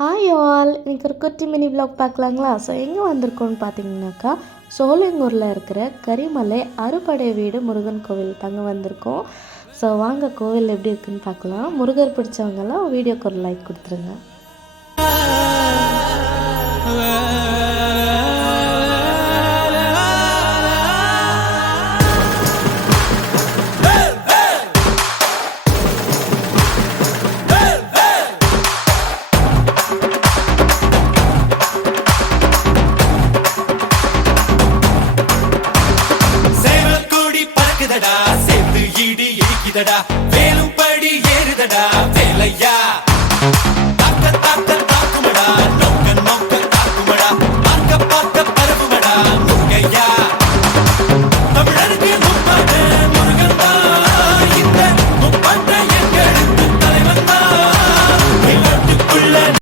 Hi all, இன்னைக்கு ஒரு குட்டி மினி vlog பார்க்கலாங்களா? ஸோ எங்கே வந்திருக்கோன்னு பார்த்தீங்கன்னாக்கா, சோலைங்கூரில் இருக்கிற கரிமலை அறுபடை வீடு முருகன் கோவில் தாங்க வந்திருக்கோம். ஸோ வாங்க கோவில் எப்படி இருக்குன்னு பார்க்கலாம். முருகர் பிடிச்சவங்கெல்லாம் வீடியோக்கு ஒரு லைக் கொடுத்துருங்க.